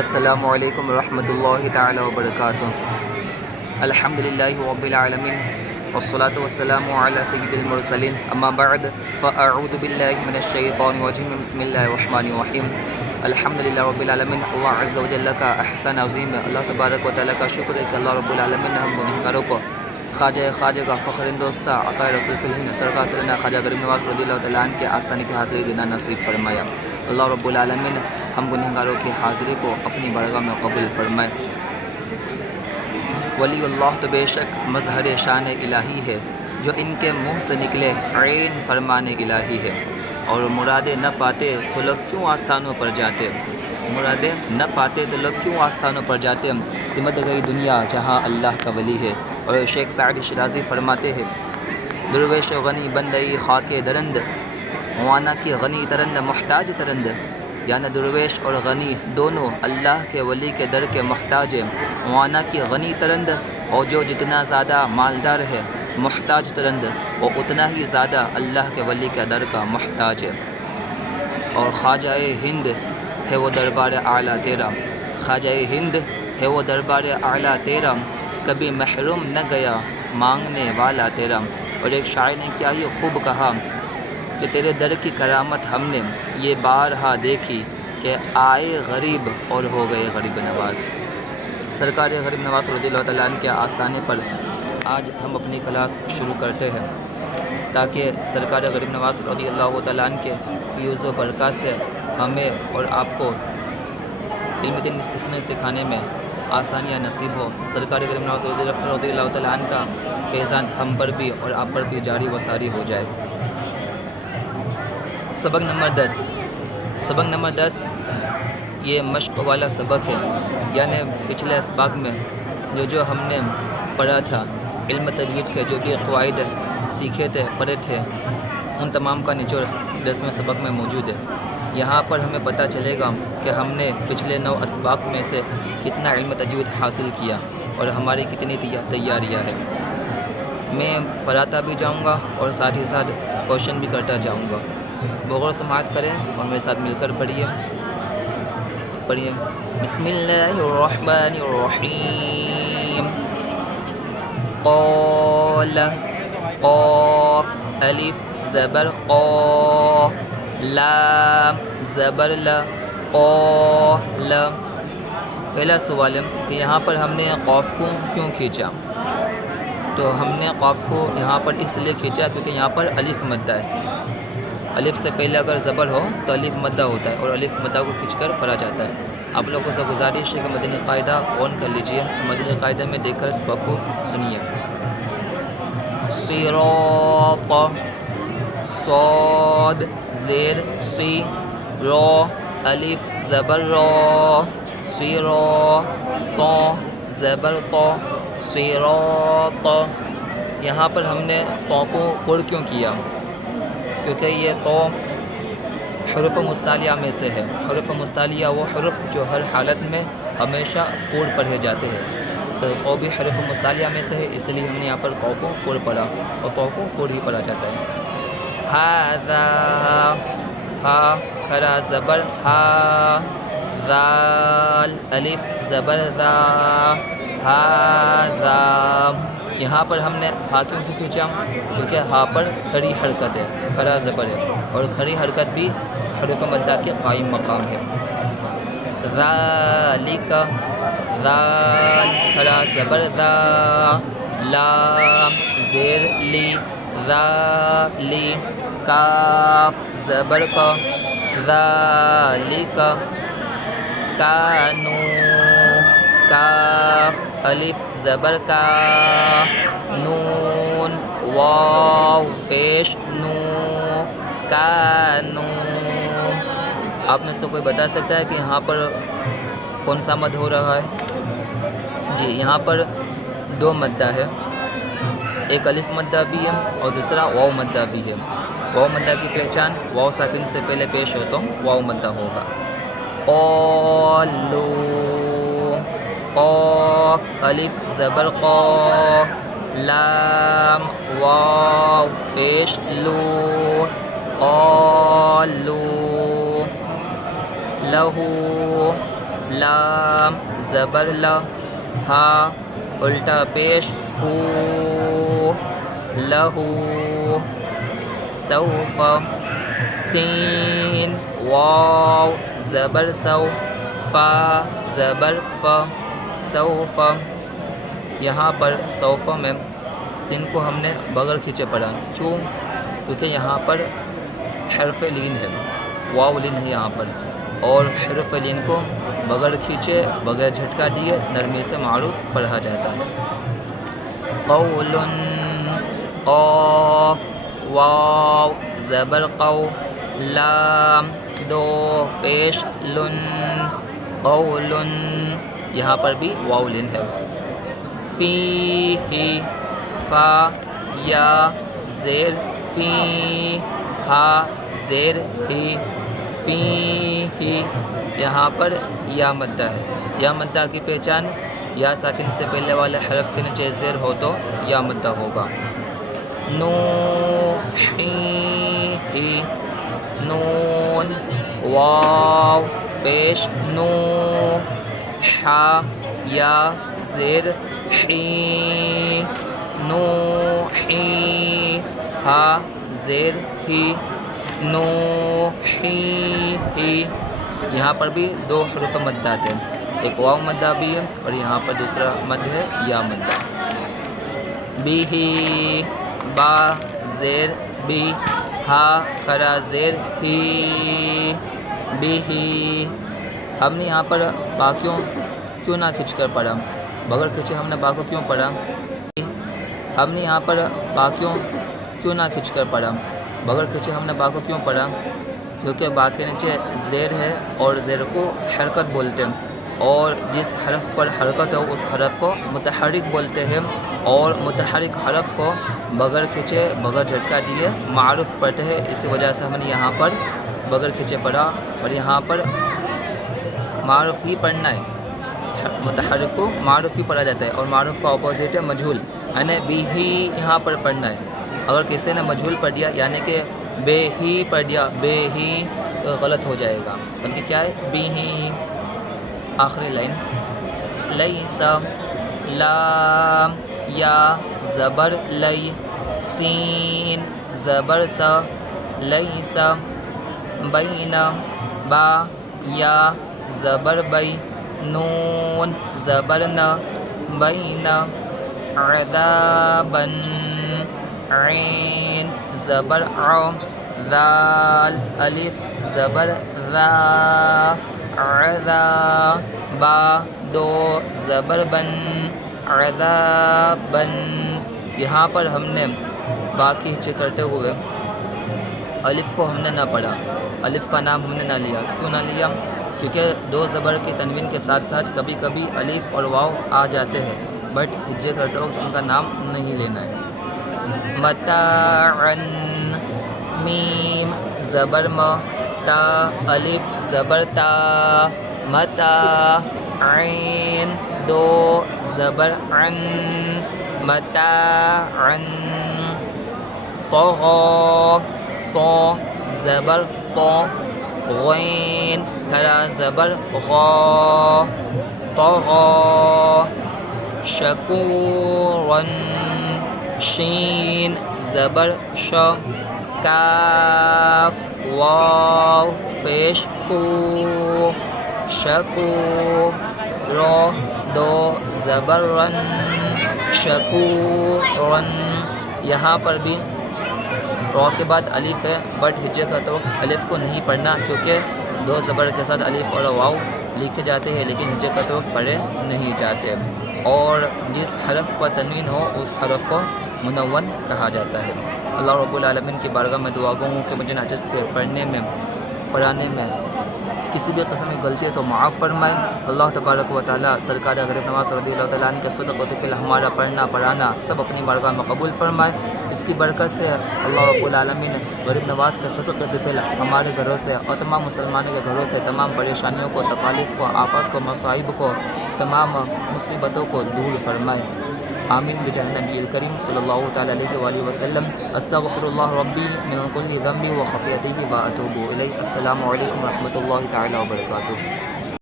السلام علیکم ورحمۃ اللہ تعالی وبرکاتہ۔ الحمدللہ رب العالمین والصلاة والسلام علی سید المرسلین، اما بعد فاعوذ باللہ من الشیطان الرجیم، بسم اللہ الرحمن الرحیم۔ الحمدللہ رب العالمین، اللہ عز و جل کا احسان عظیم ہے، اللہ تبارک و تعالیٰ کا شکر ہے کہ اللہ رب العالمین نے ہم گنہگاروں کو خواجہ کا فخر اندوستہ عطا رسول فلہین سرکار سیدنا خواجہ غریب نواز رضی اللہ تعالیٰ عنہ کے آستانے کی حاضری دینا نصیب فرمایا۔ اللہ رب العالمین ہم گنہگاروں کی حاضری کو اپنی بارگاہ میں قبول فرمائے۔ ولی اللہ تو بے شک مظہر شان الہی ہے، جو ان کے منہ سے نکلے عین فرمان الہی ہے۔ اور مرادیں نہ پاتے تو لوگ کیوں آستانوں پر جاتے، مرادیں نہ پاتے تو لوگ کیوں آستانوں پر جاتے، سمٹ گئی دنیا جہاں اللہ کا ولی ہے۔ اور شیخ سعد شیرازی فرماتے ہیں، درویش و غنی بندئی خاک درند، وانا کی غنی ترند محتاج ترند، یعنی درویش اور غنی دونوں اللہ کے ولی کے در کے محتاج ہیں۔ وانا کی غنی ترند، اور جو جتنا زیادہ مالدار ہے محتاج ترند، وہ اتنا ہی زیادہ اللہ کے ولی کے در کا محتاج ہے۔ اور خواجہ ہند ہے وہ دربار اعلیٰ تیرا، خواجہ ہند ہے وہ دربار اعلیٰ تیرا، کبھی محروم نہ گیا مانگنے والا تیرا۔ اور ایک شاعر نے کیا ہی خوب کہا کہ تیرے در کی کرامت ہم نے یہ بارہا دیکھی، کہ آئے غریب اور ہو گئے غریب نواز۔ سرکار غریب نواز رضی اللہ تعالیٰ عنہ کے آستانے پر آج ہم اپنی کلاس شروع کرتے ہیں، تاکہ سرکار غریب نواز رضی اللہ تعالیٰ عنہ کے فیوز و برکات سے ہمیں اور آپ کو علم دین سیکھنے سکھانے میں آسانیاں نصیب ہو۔ سرکار غریب نواز رضی اللہ تعالیٰ عنہ کا فیضان ہم پر بھی اور آپ پر بھی جاری و ساری ہو جائے۔ سبق نمبر 10 یہ مشق والا سبق ہے، یعنی پچھلے اسباق میں جو ہم نے پڑھا تھا، علم تجوید کے جو بھی قواعد سیکھے تھے پڑھے تھے، ان تمام کا نچوڑ 10ویں سبق میں موجود ہے۔ یہاں پر ہمیں پتہ چلے گا کہ ہم نے پچھلے 9 اسباق میں سے کتنا علم تجوید حاصل کیا اور ہماری کتنی تیاریاں ہیں۔ میں پڑھاتا بھی جاؤں گا اور ساتھ ہی ساتھ کوشچن بھی کرتا جاؤں گا۔ بغور سماعت کریں اور میرے ساتھ مل کر پڑھیے۔ بسم اللہ الرحمن الرحیم۔ قال قاف الف زبر قا، لام زبر لا، قال۔ پہلا سوال ہے کہ یہاں پر ہم نے قاف کو کیوں کھینچا؟ تو ہم نے قاف کو یہاں پر اس لیے کھینچا کیونکہ یہاں پر الف مدہ ہے۔ الف سے پہلے اگر زبر ہو تو الف مدہ ہوتا ہے، اور الف مدہ کو کھینچ کر پڑھا جاتا ہے۔ آپ لوگوں سے گزارش ہے کہ مدنی قاعدہ آن کر لیجئے، مدنی قاعدہ میں دیکھ کر سبق کو سنیے۔ صراط، صاد زیر سی، را الف زبر را، صراط زبر طا، صراط۔ یہاں پر ہم نے طا کو پر کیوں کیا؟ کیونکہ یہ طا حروف مستعلیہ میں سے ہے۔ حروف مستعلیہ وہ حروف جو ہر حالت میں ہمیشہ پر پڑھے جاتے ہیں، تو طا بھی حروف مستعلیہ میں سے ہے، اس لیے ہم نے یہاں پر طا کو پر پڑھا، اور طا کو پر ہی پڑھا جاتا ہے۔ ھذا، ہا کھڑا زبر ہا، ذال الف زبر ذا، ھذا۔ یہاں پر ہم نے ہا کیوں کھینچا؟ کیونکہ ہا پر کھڑی حرکت ہے، کھڑا زبر ہے، اور کھڑی حرکت بھی حروف مدہ کے قائم مقام ہے۔ ذالک، ذال کھڑا زبر ذا، لام زیر لی، ذالی، کاف زبر کا، ذالک، کانو، کاف الف زبر کا، نون واو پیش نو، کانو۔ آپ میں سے کوئی بتا سکتا ہے کہ یہاں پر کون سا مد ہو رہا ہے؟ جی، یہاں پر 2 مدہ ہے، ایک الف مدہ بھی ہے اور دوسرا واو مدہ بھی ہے۔ واو مدہ کی پہچان واو ساکن سے پہلے پیش ہو تو واو مدہ ہوگا۔ قالو، قاف الف زبر قا، لام واو پیش لو، قالو۔ لہو لام زبر لا، ہا الٹا پیش ہو، لہو، سوف، سین واو زبر سو، فا زبر فا، سوف. یہاں پر سوف میں سین کو ہم نے بغیر کھینچے پڑھا. کیوں؟ کیونکہ یہاں پر حرف لین ہے، واو لین ہے یہاں پر، اور حرف لین کو بغیر کھینچے بغیر جھٹکا دیے نرمی سے معروف پڑھا جاتا ہے. قول، قاف واو زبر قو، لام دو پیش لن، قول. یہاں پر بھی واو لین ہے. فی ہی، فا یا زیر فی، ہا زیر ہی، فی ہی. یہاں پر یا مدہ ہے. یا مدہ کی پہچان یا ساکن سے پہلے والے حرف کے نیچے زیر ہو تو یا مدہ ہوگا. نو ہی، نون واو پیش نو، ہا یا زیر حی، نو حی، ہا زیر ہی، نو حی ہی. یہاں پر بھی دو حروف مدات ہیں، ایک واو مدہ بھی ہے اور یہاں پر دوسرا مد ہے یا مدہ. بی ہی، با زیر بی، ہا کرا زیر ہی، بی ہی. ہم نے یہاں پر با کیوں نہ کھینچ کر پڑھا؟ بغیر کھینچے ہم نے با کو کیوں پڑھا؟ ہم نے یہاں پر با کیوں نہ کھینچ کر پڑھا؟ بغیر کھینچے ہم نے با کو کیوں پڑھا؟ کیونکہ با کے نیچے زیر ہے اور زیر کو حرکت بولتے ہیں، اور جس حرف پر حرکت ہو اس حرف کو متحرک بولتے ہیں، اور متحرک حرف کو بغیر کھینچے بغیر جھٹکا دیے معروف پڑھتے ہیں. اسی وجہ سے ہم نے یہاں پر بغیر کھینچے پڑھا، اور یہاں پر معروف ہی پڑھنا ہے. متحرک کو معروف ہی پڑھا جاتا ہے، اور معروف کا اپوزٹ ہے مجہول، یعنی بھی ہی یہاں پر پڑھنا ہے. اگر کسی نے مجہول پڑھ دیا یعنی کہ بے ہی پڑھ دیا، بے ہی، تو غلط ہو جائے گا، بلکہ کیا ہے بی ہی. آخری لائن لیسا، لام یا زبر لی، سین زبر سا، لیسا. بین، با یا زبر بی، نون زبر نا، بین. عذابا، عین زبر عو، ذال الف زبر ذا، عذا. با دو زبر بن، عذابا. یہاں پر ہم نے با کی ہچے کرتے ہوئے الف کو ہم نے نہ پڑھا، الف کا نام ہم نے نہ لیا. کیوں نہ لیا؟ کیونکہ دو زبر کی تنوین کے ساتھ ساتھ کبھی کبھی الف اور واو آ جاتے ہیں، بٹ ہجے کرتے وقت ان کا نام نہیں لینا ہے. متاعن، میم زبر م، تا الف زبر تا، متا. عین دو زبر عن، متاعن. طغى، طا زبر طا، غین ہرا زبر غا، طغى. شکورا، شین زبر ش، کاف واو پیش کو، شکو. رو دو زبر رن، شکورن. یہاں پر بھی رو کے بعد الف ہے، بٹ ہجے کا تو الف کو نہیں پڑھنا، کیونکہ دو زبر کے ساتھ الف اور واو لکھے جاتے ہیں لیکن ہجے کا تو پڑھے نہیں جاتے. اور جس حرف پر تنوین ہو اس حرف کو منون کہا جاتا ہے. اللہ رب العالمین کی بارگاہ میں دعا گو ہوں کہ مجھے ناچز کے پڑھنے میں پڑھانے میں کسی بھی قسم کی غلطی ہے تو معاف فرمائے. اللہ تبارک و تعالیٰ سرکار غریب نواز رضی اللہ تعالیٰ عنہ کے صدق و طفل ہمارا پڑھنا پڑھانا سب اپنی بارگاہ میں قبول فرمائے. اس کی برکت سے اللہ رب العالمین غریب نواز کے صدق و طفل ہمارے گھروں سے اور تمام مسلمانوں کے گھروں سے تمام پریشانیوں کو، تکالیف کو، آفات کو، مصائب کو، تمام مصیبتوں کو دور فرمائے. آمین بجاہ نبی الکریم صلی اللہ تعالیٰ علیہ وآلہ وسلم. استغفر اللہ ربی من کل ذنب و خطیئتہ و اتوب الیہ. السلام علیکم و رحمۃ اللہ تعالیٰ وبرکاتہ.